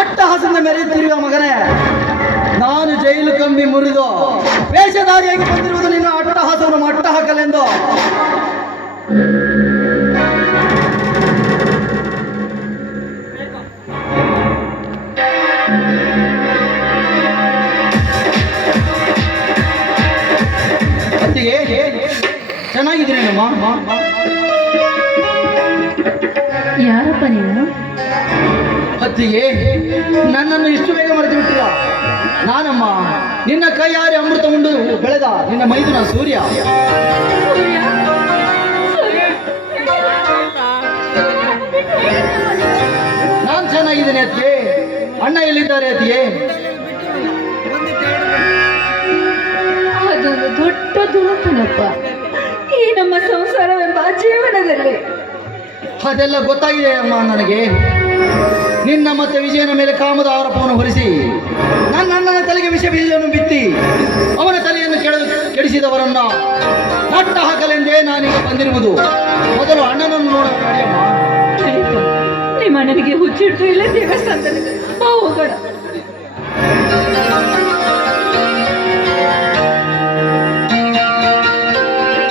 ಅಟ್ಟಹಾಸದಿಂದ ಮೆರೆಯುತ್ತಿರುವ ಮಗನೇ, ನಾನು ಜೈಲು ಕಂಬಿ ಮುರಿದು ವೇಷಧಾರಿಯಾಗಿ ಬಂದಿರುವುದು ನಿನ್ನ ಅಟ್ಟಹಾಸವನ್ನು ಮಟ್ಟ ಹಾಕಲೆಂದು. ಅತ್ತಿಗೆ ಚೆನ್ನಾಗಿದ್ದೀರೇನಮ್ಮ? ಯಾರಪ್ಪ ನೀನು? ಅತ್ತಿಗೆ ನನ್ನನ್ನು ಇಷ್ಟು ಬೇಗ ಮರೆತು ಬಿಟ್ಟಿಲ್ಲ. ನಾನಮ್ಮ ನಿನ್ನ ಕೈಯಾರೆ ಅಮೃತ ಉಂಡು ಬೆಳೆದ ನಿನ್ನ ಮೈದುನ ಸೂರ್ಯ. ನಾನು ಚೆನ್ನಾಗಿದ್ದೇನೆ ಅತ್ತಿಗೆ. ಅಣ್ಣ ಎಲ್ಲಿದ್ದಾರೆ ಅತ್ತಿಗೆ? ಅದೊಂದು ದೊಡ್ಡ ದುರಂತನಪ್ಪ ಈ ನಮ್ಮ ಸಂಸಾರವೆಂಬ ಜೀವನದಲ್ಲಿ. ಅದೆಲ್ಲ ಗೊತ್ತಾಗಿದೆ ಅಮ್ಮ ನನಗೆ. ನಿನ್ನ ಮತ್ತೆ ವಿಜಯನ ಮೇಲೆ ಕಾಮದ ಆರೋಪವನ್ನು ಹೊರಿಸಿ ನನ್ನ ಅಣ್ಣನ ತಲೆಗೆ ವಿಷ ಬೀಜವನ್ನು ಬಿತ್ತಿ ಅವನ ತಲೆಯನ್ನು ಕೆಡಿಸಿದವರನ್ನ ಮಟ್ಟ ಹಾಕಲೆಂದೇ ನಾನೀಗ ಬಂದಿರುವುದು. ಮೊದಲು ಅಣ್ಣನನ್ನು ನೋಡಮ್ಮ. ನಿಮ್ಮ ಅಣ್ಣನಿಗೆ ಹುಚ್ಚಿಟ್ಟು ಇಲ್ಲ ದೇವಸ್ಥಾನದಲ್ಲಿ ಹೋಗೋಣ.